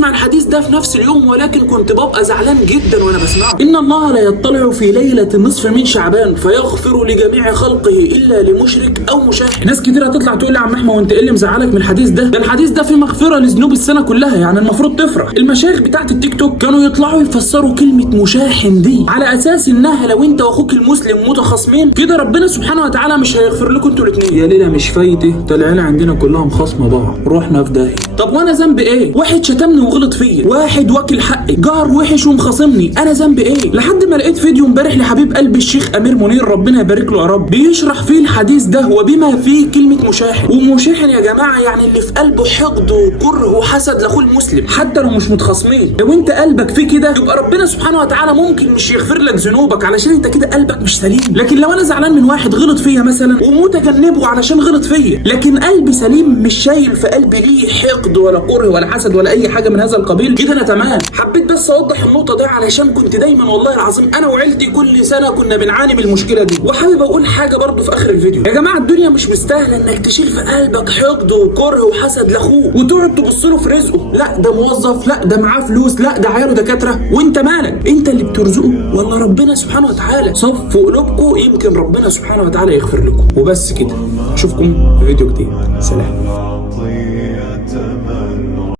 اسمع الحديث ده في نفس اليوم، ولكن كنت ببقى زعلان جدا وانا بسمعه. ان الله لا يطلع في ليله النصف من شعبان فيغفر لجميع خلقه الا لمشرك او مشاحن. ناس كتير هتطلع تقول لي يا عم احمد وانت ايه اللي مزعلك من الحديث ده؟ ده الحديث ده فيه مغفره لذنوب السنه كلها، يعني المفروض تفرح. المشايخ بتاعت التيك توك كانوا يطلعوا يفسروا كلمه مشاحن دي على اساس انها لو انت واخوك المسلم متخاصمين كده ربنا سبحانه وتعالى مش هيغفر لكم انتوا الاثنين. يا ليله مش فايده، ده العيله عندنا كلها مخاصمه بعض، روحنا في داهيه. طب وانا ذنبي ايه؟ واحد شتمني وغلط فيا، واحد واكل حقي، جار وحش ومخاصمني، انا ذنبي ايه؟ لحد ما لقيت فيديو امبارح لحبيب قلبي الشيخ امير منير ربنا يبارك له يا رب، بيشرح فيه الحديث ده وبما فيه كلمه مشاحن. ومشاحن يا جماعه يعني اللي في قلبه حقد وكره وحسد لاخوه المسلم حتى لو مش متخاصمين. لو انت قلبك فيه كده يبقى ربنا سبحانه وتعالى ممكن مش يغفر لك ذنوبك علشان انت كده قلبك مش سليم. لكن لو انا زعلان من واحد غلط فيا مثلا ومتجنبه علشان غلط فيا، لكن قلبي سليم مش شايل في قلبي ليه حقد ولا كره ولا حسد ولا اي حاجه من هذا القبيل، كده انا تمام. حبيت بس اوضح النقطه دي علشان كنت دايما والله العظيم انا وعيلتي كل سنه كنا بنعاني من المشكله دي. وحابب اقول حاجه برضو في اخر الفيديو، يا جماعه الدنيا مش مستاهله انك تشيل في قلبك حقد وكره وحسد لاخوه وتقعد تبص له في رزقه، لا ده موظف، لا ده معاه فلوس، لا ده عياله دكاتره، وانت مالك؟ انت اللي بترزقه ولا ربنا سبحانه وتعالى؟ صفوا قلوبكم يمكن ربنا سبحانه وتعالى يغفر لكم. وبس كده، اشوفكم في فيديو جديد، سلام.